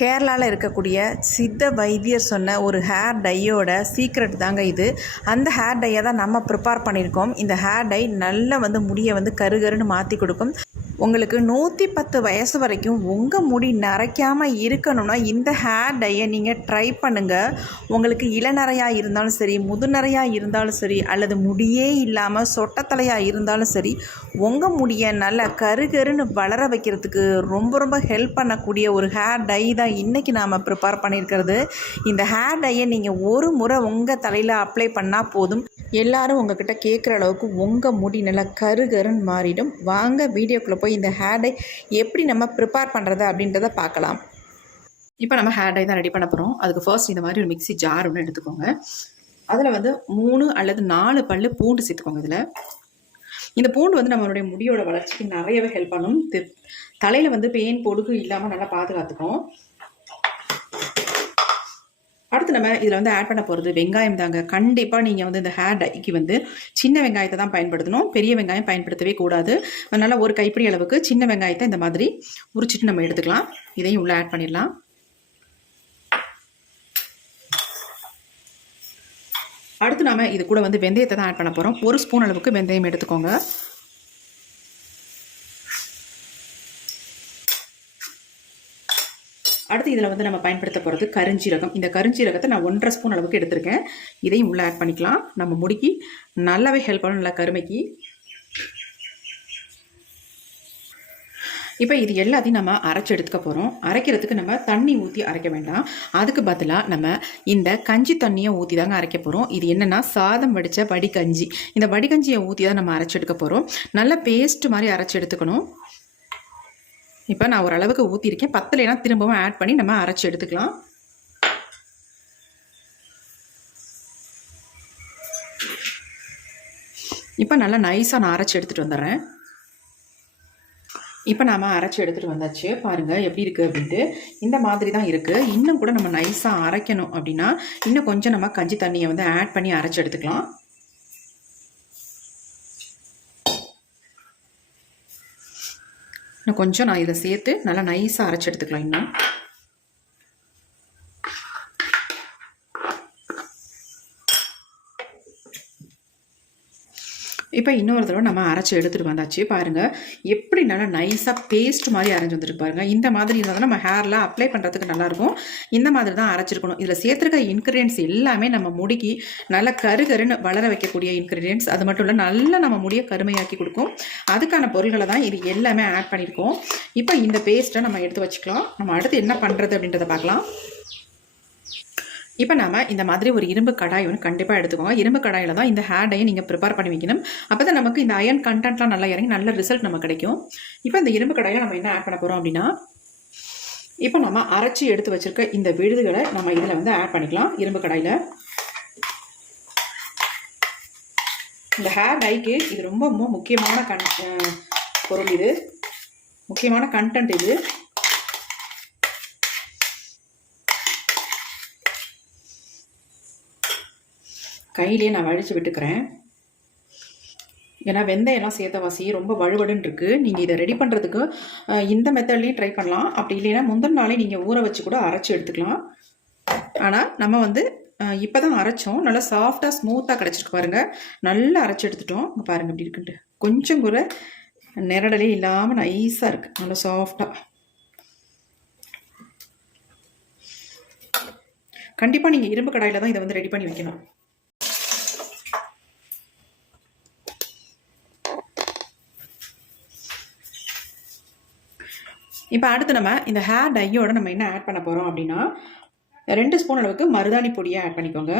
கேரளாவில் இருக்கக்கூடிய சித்த வைத்தியர் சொன்ன ஒரு ஹேர் டையோட சீக்ரெட் தாங்க இது. அந்த ஹேர் டையை தான் நம்ம ப்ரிப்பேர் பண்ணியிருக்கோம். இந்த ஹேர் டை நல்லா வந்து முடியை வந்து கருகருன்னு மாற்றி கொடுக்கும். உங்களுக்கு நூற்றி பத்து வயசு வரைக்கும் உங்கள் முடி நரைக்காமல் இருக்கணும்னா இந்த ஹேர் டையை நீங்கள் ட்ரை பண்ணுங்கள் உங்களுக்கு இளநரையாக இருந்தாலும் சரி முதுநரையாக இருந்தாலும் சரி அல்லது முடியே இல்லாமல் சொட்டத்தலையாக இருந்தாலும் சரி உங்கள் முடியை நல்லா கருகருன்னு வளர வைக்கிறதுக்கு ரொம்ப ரொம்ப ஹெல்ப் பண்ணக்கூடிய ஒரு ஹேர் டை தான் இன்றைக்கி நாம் ப்ரிப்பேர் பண்ணியிருக்கிறது. இந்த ஹேர் டையை நீங்கள் ஒரு முறை உங்கள் தலையில் அப்ளை பண்ணால் போதும். எல்லாரும் உங்ககிட்ட கேட்குற அளவுக்கு உங்கள் முடி நல்லா கருகருன்னு மாறிடும். வாங்க வீடியோக்குள்ளே போய் இந்த ஹேர் டை எப்படி நம்ம ப்ரிப்பேர் பண்ணுறது அப்படின்றத பார்க்கலாம். இப்போ நம்ம ஹேர் டை தான் ரெடி பண்ண போகிறோம் அதுக்கு ஃபர்ஸ்ட் இந்த மாதிரி ஒரு மிக்ஸி ஜார் ஒன்று எடுத்துக்கோங்க. அதில் வந்து மூணு அல்லது நாலு பல்லு பூண்டு சேர்த்துக்கோங்க இதில். இந்த பூண்டு வந்து நம்மளுடைய முடியோட வளர்ச்சிக்கு நிறையவே ஹெல்ப் பண்ணும். தலையில் வந்து பெயின் பொடுகு இல்லாமல் நல்லா பாதுகாத்துக்கும். அடுத்து நம்ம இதில் வந்து ஆட் பண்ண போகிறது வெங்காயம் தாங்க. கண்டிப்பாக நீங்கள் வந்து இந்த ஹேர் டைக்கு வந்து சின்ன வெங்காயத்தை தான் பயன்படுத்தணும். பெரிய வெங்காயம் பயன்படுத்தவே கூடாது. அதனால் ஒரு கைப்பிடி அளவுக்கு சின்ன வெங்காயத்தை இந்த மாதிரி உரிச்சிட்டு நம்ம எடுத்துக்கலாம். இதையும் உள்ளே ஆட் பண்ணிடலாம். அடுத்து நாம இது கூட வந்து வெந்தயத்தை தான் ஆட் பண்ண போகிறோம் ஒரு ஸ்பூன் அளவுக்கு வெந்தயம் எடுத்துக்கோங்க. அடுத்து இதில் வந்து நம்ம பயன்படுத்த போகிறது கருஞ்சீரகம். இந்த கருஞ்சீரகத்தை நான் ஒன்றரை ஸ்பூன் அளவுக்கு எடுத்திருக்கேன். இதையும் உள்ளே ஆட் பண்ணிக்கலாம். நம்ம முடிக்கு நல்லாவே ஹெல்ப் பண்ணும் நல்லா கருமைக்கு. இப்போ இது எல்லாத்தையும் நம்ம அரைச்சி எடுத்துக்க போகிறோம் அரைக்கிறதுக்கு நம்ம தண்ணி ஊற்றி அரைக்க வேண்டாம். அதுக்கு பதிலாக நம்ம இந்த கஞ்சி தண்ணியை ஊற்றி தாங்க அரைக்க போகிறோம் இது என்னென்னா சாதம் வடித்த வடிகஞ்சி. இந்த வடிகஞ்சியை ஊற்றி தான் நம்ம அரைச்சி எடுக்க போகிறோம் நல்ல பேஸ்ட் மாதிரி அரைச்சி எடுத்துக்கணும். இப்போ நான் ஓரளவுக்கு ஊற்றிருக்கேன் பத்தலைனா திரும்பவும் ஆட் பண்ணி நம்ம அரைச்சி எடுத்துக்கலாம். இப்போ நல்லா நைஸாக நான் அரைச்சி எடுத்துகிட்டு வந்துடுறேன். இப்போ நாம் அரைச்சி எடுத்துகிட்டு வந்தாச்சு. பாருங்கள் எப்படி இருக்குது அப்படின்ட்டு. இந்த மாதிரி தான் இருக்குது இன்னும் கூட நம்ம நைஸாக அரைக்கணும் அப்படின்னா இன்னும் கொஞ்சம் நம்ம கஞ்சி தண்ணியை வந்து ஆட் பண்ணி அரைச்சி எடுத்துக்கலாம். இன்னும் கொஞ்சம் நான் இதை சேர்த்து நல்லா நைஸாக அரைச்சி எடுத்துக்கலாம் இன்னும். இப்போ இன்னொரு தடவை நம்ம அரைச்சி எடுத்துகிட்டு வந்தாச்சு. பாருங்கள் எப்படி நல்லா நைஸாக பேஸ்ட் மாதிரி அரைஞ்சி வந்துட்டு பாருங்கள் இந்த மாதிரி இருந்தால் நம்ம ஹேரில் அப்ளை பண்ணுறதுக்கு நல்லாயிருக்கும் இந்த மாதிரி தான் அரைச்சிருக்கணும். இதில் சேர்த்துருக்க இன்க்ரீடியன்ஸ் எல்லாமே நம்ம முடிக்கு நல்லா கருகருன்னு வளர வைக்கக்கூடிய இன்க்ரீடியன்ஸ் அது மட்டும் இல்லை நல்லா நம்ம முடியை கருமையாக்கி கொடுக்கும். அதுக்கான பொருள்களை தான் இது எல்லாமே ஆட் பண்ணியிருக்கோம் இப்போ இந்த பேஸ்ட்டை நம்ம எடுத்து வச்சுக்கலாம். நம்ம அடுத்து என்ன பண்ணுறது அப்படின்றத பார்க்கலாம். இப்போ நம்ம இந்த மாதிரி ஒரு இரும்பு கடாய் ஒன்று கண்டிப்பாக எடுத்துக்கோங்க. இரும்பு கடாயில் தான் இந்த ஹேர் டையை நீங்கள் ப்ரிப்பேர் பண்ணி வைக்கணும். அப்போ தான் நமக்கு இந்த அயன் கண்டென்ட்லாம் நல்லா இறங்கி நல்ல ரிசல்ட் நமக்கு கிடைக்கும். இப்போ இந்த இரும்பு கடாயில் நம்ம என்ன ஆட் பண்ண போகிறோம் அப்படின்னா இப்போ நம்ம அரைச்சி எடுத்து வச்சுருக்க இந்த விழுதுகளை நம்ம இதில் வந்து ஆட் பண்ணிக்கலாம். இரும்பு கடாயில். இந்த ஹேர் டைக்கு இது ரொம்ப முக்கியமான கண் பொருள் இது. முக்கியமான கண்டென்ட் இது. கையிலேயே நான் வழித்து விட்டுக்கிறேன். ஏன்னா வெந்தயம்லாம் சேர்த்தவாசி ரொம்ப வழுவடுன்னு இருக்குது நீங்கள் இதை ரெடி பண்ணுறதுக்கு இந்த மெத்தட்லேயும் ட்ரை பண்ணலாம். அப்படி இல்லைன்னா முந்தின நாளே நீங்கள் ஊற வச்சு கூட அரைச்சி எடுத்துக்கலாம். ஆனால் நம்ம வந்து இப்போ தான் அரைச்சோம். நல்லா சாஃப்டாக ஸ்மூத்தாக கிடச்சிருக்கு பாருங்கள் நல்லா அரைச்சி எடுத்துட்டோம். இங்கே பாருங்கள் இப்படி இருக்குன்ட்டு. கொஞ்சம் கூட நிரடலே இல்லாமல் நைஸாக இருக்குது நல்லா சாஃப்டாக கண்டிப்பாக நீங்கள் இரும்பு கடாயில் தான் இதை வந்து ரெடி பண்ணி வைக்கணும் இப்போ அடுத்து நம்ம இந்த ஹேர் டையோட நம்ம என்ன ஆட் பண்ண போகிறோம் அப்படின்னா ரெண்டு ஸ்பூன் அளவுக்கு மருதாணி பொடியை ஆட் பண்ணிக்கோங்க.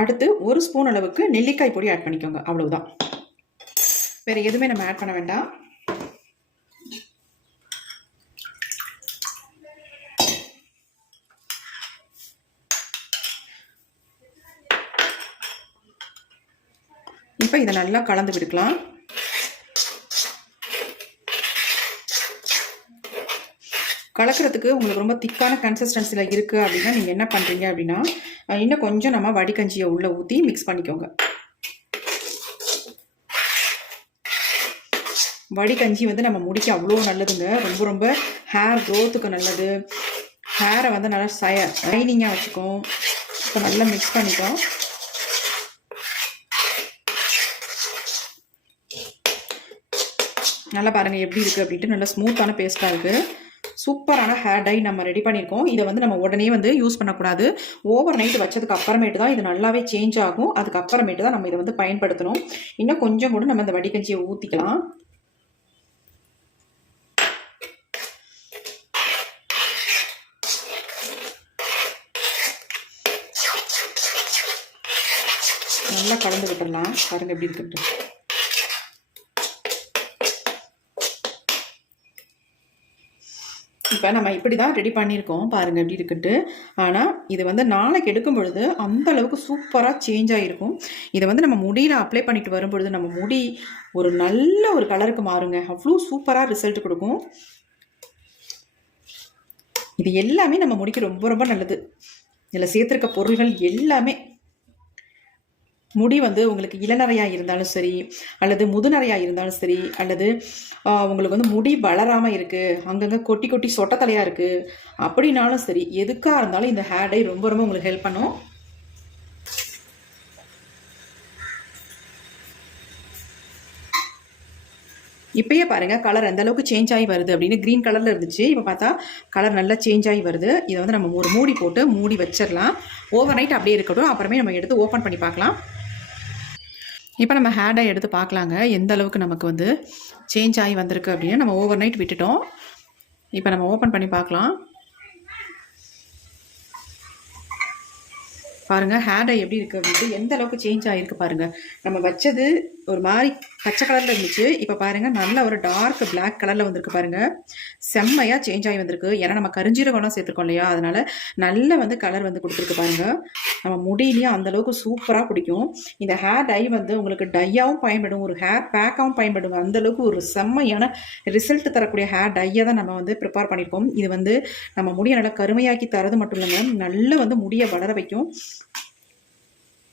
அடுத்து ஒரு ஸ்பூன் அளவுக்கு நெல்லிக்காய் பொடி ஆட் பண்ணிக்கோங்க அவ்வளவுதான். வேறு எதுவுமே நம்ம ஆட் பண்ண வேண்டாம். இப்போ இதை நல்லா கலந்து விடுக்கலாம். கலக்கிறதுக்கு உங்களுக்கு ரொம்ப திக்கான கன்சிஸ்டன்சியில் இருக்குது அப்படின்னா நீங்கள் என்ன பண்ணுறீங்க அப்படின்னா இன்னும் கொஞ்சம் நம்ம வடிகஞ்சியை உள்ளே ஊற்றி மிக்ஸ் பண்ணிக்கோங்க. வடிகஞ்சி வந்து நம்ம முடிக்க அவ்வளோ நல்லதுங்க. ரொம்ப ரொம்ப ஹேர் க்ரோத்துக்கு நல்லது. ஹேரை வந்து நல்லா சய ஷைனிங்காக வச்சுக்கும் இப்போ நல்லா மிக்ஸ் பண்ணிட்டோம். நல்லா பாருங்கள் எப்படி இருக்குது அப்படின்ட்டு நல்லா ஸ்மூத்தான பேஸ்ட்டாக இருக்குது சூப்பரான ஹேர் டை நம்ம ரெடி பண்ணியிருக்கோம். இதை வந்து நம்ம உடனே வந்து யூஸ் பண்ணக்கூடாது. ஓவர் நைட் வச்சதுக்கு அப்புறமேட்டு தான் இது நல்லாவே சேஞ்ச் ஆகும். அதுக்கப்புறமேட்டு தான் நம்ம இதை வந்து பயன்படுத்தணும். இன்னும் கொஞ்சம் கூட நம்ம இந்த வடிகஞ்சியை ஊற்றிக்கலாம் நல்லா கலந்து விட்டுடலாம். பாருங்கள் எப்படி இருக்குன்ட்டு. இப்போ நம்ம இப்படி தான் ரெடி பண்ணியிருக்கோம். பாருங்கள் எப்படி இருக்குன்ட்டு. ஆனால் இது வந்து நாளைக்கு எடுக்கும் பொழுது அந்த அளவுக்கு சூப்பராக சேஞ்ச் ஆகிருக்கும் இதை வந்து நம்ம முடியில் அப்ளை பண்ணிட்டு வரும் பொழுது நம்ம முடி ஒரு நல்ல ஒரு கலருக்கு மாறுங்க. அவ்வளோ சூப்பராக ரிசல்ட் கொடுக்கும். இது எல்லாமே நம்ம முடிக்கு ரொம்ப ரொம்ப நல்லது. இதில் சேர்த்துருக்க பொருள்கள் எல்லாமே முடி வந்து உங்களுக்கு இளநறையாக இருந்தாலும் சரி அல்லது முதுநரையாக இருந்தாலும் சரி அல்லது உங்களுக்கு வந்து முடி வளராமல் இருக்குது அங்கங்கே கொட்டி கொட்டி சொட்டத்தலையாக இருக்குது அப்படின்னாலும் சரி எதுக்காக இருந்தாலும் இந்த ஹேர் டை ரொம்ப ரொம்ப உங்களுக்கு ஹெல்ப் பண்ணும். இப்பயே பாருங்க கலர் எந்த அளவுக்கு சேஞ்ச் ஆகி வருது அப்படின்னு க்ரீன் கலரில் இருந்துச்சு. இப்போ பார்த்தா கலர் நல்லா சேஞ்ச் ஆகி வருது. இதை வந்து நம்ம ஒரு மூடி போட்டு மூடி வச்சிடலாம். ஓவர் நைட் அப்படியே இருக்கட்டும். அப்புறமே நம்ம எடுத்து ஓப்பன் பண்ணி பார்க்கலாம். இப்போ நம்ம ஹேர் டை எடுத்து பார்க்கலாங்க. எந்த அளவுக்கு நமக்கு வந்து சேஞ்ச் ஆகி வந்திருக்கு அப்படின்னு நம்ம ஓவர் நைட் விட்டுட்டோம். இப்போ நம்ம ஓப்பன் பண்ணி பார்க்கலாம். பாருங்கள் ஹேர் டை எப்படி இருக்குது அப்படின்ட்டு எந்த அளவுக்கு சேஞ்ச் ஆகிருக்கு பாருங்கள் நம்ம வச்சது ஒரு மாதிரி பச்சை கலரில் இருந்துச்சு. இப்போ பாருங்கள் நல்ல ஒரு டார்க் பிளாக் கலரில் வந்திருக்கு பாருங்க. செம்மையாக சேஞ்ச் ஆகி வந்திருக்கு. ஏன்னா நம்ம கரிஞ்சீரகம்லாம் சேர்த்துருக்கோம் இல்லையா? அதனால் நல்ல வந்து கலர் வந்து கொடுத்துருக்கு பாருங்க. நம்ம முடியிலையும் அந்த அளவுக்கு சூப்பராக பிடிக்கும். இந்த ஹேர் டை வந்து உங்களுக்கு டையாகவும் பயன்படும். ஒரு ஹேர் பேக்காகவும் பயன்படும். அந்த அளவுக்கு ஒரு செம்மையான ரிசல்ட் தரக்கூடிய ஹேர் டையை தான் நம்ம வந்து ப்ரிப்பேர் பண்ணியிருக்கோம் இது வந்து நம்ம முடியை நல்லா கருமையாக்கி தரது மட்டும் இல்லைங்க. நல்ல வந்து முடியை வளர வைக்கும்.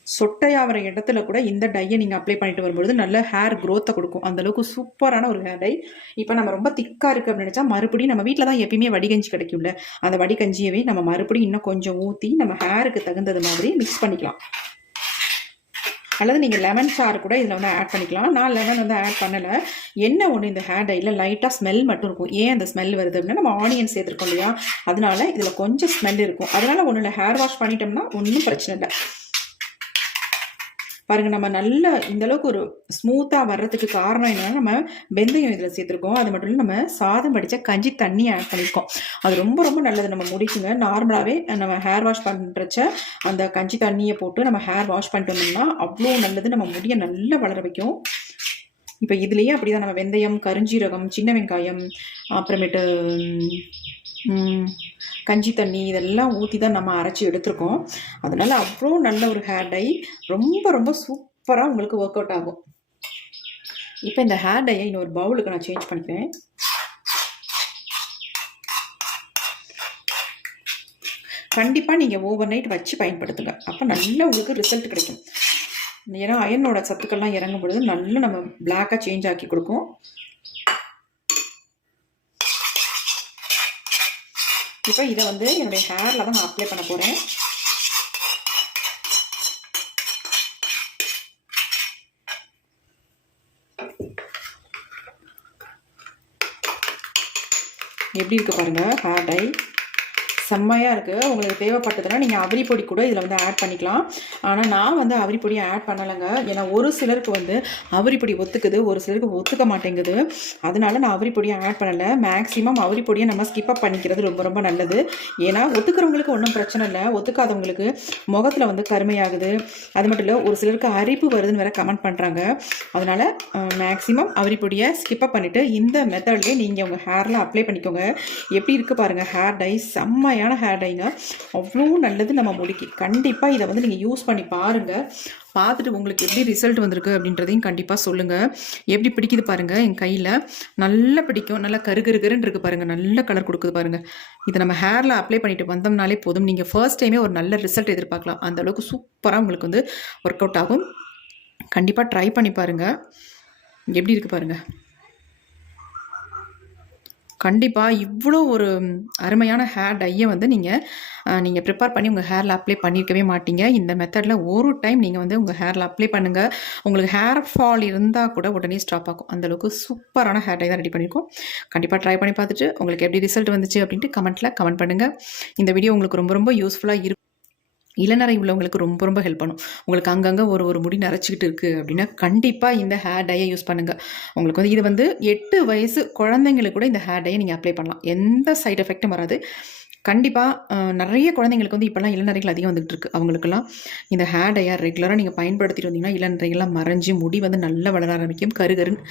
சொட்டையாகிற இடத்துல கூட இந்த டையை நீங்கள் அப்ளை பண்ணிட்டு வரும்பொழுது நல்ல ஹேர் க்ரோத்தை கொடுக்கும். அந்தளவுக்கு சூப்பரான ஒரு ஹேர் டை இப்போ நம்ம ரொம்ப திக்காக இருக்குது அப்படின்னு நினச்சா மறுபடியும் நம்ம வீட்டில் தான் எப்பயுமே வடிகஞ்சி கிடைக்கும்ல. அந்த வடிகஞ்சியவே நம்ம மறுபடியும் இன்னும் கொஞ்சம் ஊற்றி நம்ம ஹேருக்கு தகுந்தது மாதிரி மிக்ஸ் பண்ணிக்கலாம். அல்லது நீங்கள் லெமன் சாறு கூட இதில் வந்து ஆட் பண்ணிக்கலாம். நான் லெமன் வந்து ஆட் பண்ணலை. என்ன ஒன்று இந்த ஹேர் டையில் லைட்டாக ஸ்மெல் மட்டும் இருக்கும். ஏன் அந்த ஸ்மெல் வருது அப்படின்னா நம்ம ஆனியன் சேர்த்துருக்கோம் இல்லையா? அதனால இதில் கொஞ்சம் ஸ்மெல் இருக்கும். அதனால் ஒன்றும் இல்லை ஹேர் வாஷ் பண்ணிட்டோம்னா ஒன்றும் பிரச்சனை இல்லை. பாருங்க நம்ம நல்ல இந்த அளவுக்கு ஒரு ஸ்மூத்தா வர்றதுக்கு காரணம் என்னன்னா நம்ம வெந்தயம் இதில் சேர்த்துருக்கோம். அது மட்டும் இல்லை நம்ம சாதம் வடிச்ச கஞ்சி தண்ணி ஆட் பண்ணியிருக்கோம் அது ரொம்ப ரொம்ப நல்லது. நம்ம முடிக்குங்க. நார்மலாகவே நம்ம ஹேர் வாஷ் பண்ணுறச்ச அந்த கஞ்சி தண்ணியை போட்டு நம்ம ஹேர் வாஷ் பண்ணிட்டு வந்தோம்னா அவ்வளோ நல்லது. நம்ம முடியை நல்லா வளர வைக்கும். இப்போ இதுலேயே அப்படிதான். நம்ம வெந்தயம் கருஞ்சீரகம் சின்ன வெங்காயம் அப்புறமேட்டு கஞ்சி தண்ணி இதெல்லாம் ஊற்றி தான் நம்ம அரைச்சி எடுத்திருக்கோம். அதனால் அவ்வளோ நல்ல ஒரு ஹேர் டை ரொம்ப ரொம்ப சூப்பராக உங்களுக்கு ஒர்க் அவுட் ஆகும். இப்போ இந்த ஹேர் டையை இன்னொரு பவுலுக்கு நான் சேஞ்ச் பண்ணிக்கிறேன். கண்டிப்பாக நீங்கள் ஓவர் நைட் வச்சு பயன்படுத்துங்க. அப்போ நல்ல உங்களுக்கு ரிசல்ட் கிடைக்கும். ஏன்னா அயனோட சத்துக்கள்லாம் இறங்கும் பொழுது நல்ல நம்ம பிளாக்காக சேஞ்ச் ஆக்கி கொடுக்கும். இப்போ இதை வந்து என்னுடைய ஹேரில் தான் நான் அப்ளை பண்ண போகிறேன் எப்படி இருக்கு பாருங்கள் ஹேர் டை செம்மையாக இருக்குது உங்களுக்கு தேவைப்பட்டதுன்னா நீங்கள் அவரி பொடி கூட இதில் வந்து ஆட் பண்ணிக்கலாம். ஆனால் நான் வந்து அவரி பொடியை ஆட் பண்ணலைங்க. ஏன்னா ஒரு சிலருக்கு வந்து அவரி பொடி ஒத்துக்குது ஒரு சிலருக்கு ஒத்துக்க மாட்டேங்குது. அதனால நான் அவரி பொடியை ஆட் பண்ணலை. மேக்ஸிமம் அவரி பொடியை நம்ம ஸ்கிப் அப் பண்ணிக்கிறது ரொம்ப ரொம்ப நல்லது. ஏன்னா ஒத்துக்கிறவங்களுக்கு ஒன்றும் பிரச்சனை இல்லை. ஒத்துக்காதவங்களுக்கு முகத்தில் வந்து கருமையாகுது. அது மட்டும் இல்லை ஒரு சிலருக்கு அரிப்பு வருதுன்னு வேற கமெண்ட் பண்ணுறாங்க அதனால் மேக்ஸிமம் அவரி பொடியை ஸ்கிப் அப் பண்ணிவிட்டு இந்த மெத்தட்லேயே நீங்கள் உங்கள் ஹேரில் அப்ளை பண்ணிக்கோங்க. எப்படி இருக்குது பாருங்கள் ஹேர் டை செம்மை செம்மையான ஹேர் டைங்க. அவ்வளோ நல்லது நம்ம முடிக்கு கண்டிப்பாக இதை வந்து நீங்கள் யூஸ் பண்ணி பாருங்கள் பார்த்துட்டு உங்களுக்கு எப்படி ரிசல்ட் வந்திருக்கு அப்படின்றதையும் கண்டிப்பாக சொல்லுங்கள் எப்படி பிடிக்குது பாருங்கள் என் கையில். நல்லா பிடிக்கும். நல்லா கருகருகருன்னு இருக்குது பாருங்கள் நல்ல கலர் கொடுக்குது பாருங்கள் இதை நம்ம ஹேரில் அப்ளை பண்ணிட்டு வந்தோம்னாலே போதும். நீங்கள் ஃபர்ஸ்ட் டைமே ஒரு நல்ல ரிசல்ட் எதிர்பார்க்கலாம். அந்த அளவுக்கு சூப்பராக உங்களுக்கு வந்து ஒர்க் அவுட் ஆகும். கண்டிப்பாக ட்ரை பண்ணி பாருங்கள் எப்படி இருக்குது பாருங்கள் கண்டிப்பாக இவ்வளோ ஒரு அருமையான ஹேர் டையை வந்து நீங்கள் நீங்கள் ப்ரிப்பேர் பண்ணி உங்கள் ஹேரில் அப்ளை பண்ணியிருக்கவே மாட்டீங்க. இந்த மெத்தடில் ஒரு டைம் நீங்கள் வந்து உங்கள் ஹேரில் அப்ளை பண்ணுங்கள் உங்களுக்கு ஹேர் ஃபால் இருந்தால் கூட உடனே ஸ்டாப் ஆகும். அந்தளவுக்கு சூப்பரான ஹேர் டை தான் ரெடி பண்ணியிருக்கோம் கண்டிப்பாக ட்ரை பண்ணி பார்த்துட்டு உங்களுக்கு எப்படி ரிசல்ட் வந்துச்சு அப்படின்ட்டு கமெண்ட்டில் கமெண்ட் பண்ணுங்கள் இந்த வீடியோ உங்களுக்கு ரொம்ப ரொம்ப யூஸ்ஃபுல்லாக இருக்கும் இளநரை உள்ளவங்களுக்கு ரொம்ப ரொம்ப ஹெல்ப் பண்ணும். உங்களுக்கு அங்கங்கே ஒரு ஒரு முடி நரைச்சிக்கிட்டு இருக்குது அப்படின்னா கண்டிப்பாக இந்த ஹேர் டையை யூஸ் பண்ணுங்கள் உங்களுக்கு வந்து இது வந்து எட்டு வயசு குழந்தைங்களுக்கு கூட இந்த ஹேர் டையை நீங்கள் அப்ளை பண்ணலாம். எந்த சைட் எஃபெக்ட்டும் வராது. கண்டிப்பாக நிறைய குழந்தைங்களுக்கு வந்து இப்போல்லாம் இளநரைகள் அதிகம் வந்துகிட்டு இருக்கு. அவங்களுக்குலாம் இந்த ஹேர் டையை ரெகுலராக நீங்கள் பயன்படுத்திட்டு வந்தீங்கன்னா இளநரைகள்லாம் மறைஞ்சு முடி வந்து நல்லா வளர ஆரம்பிக்கும். கருகருன்னு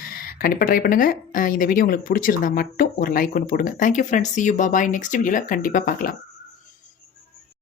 கண்டிப்பாக ட்ரை பண்ணுங்கள் இந்த வீடியோ உங்களுக்கு பிடிச்சிருந்தா மட்டும் ஒரு லைக் ஒன்று போடுங்க. Thank you friends see you bye bye next வீடியோவில் கண்டிப்பாக பார்க்கலாம்.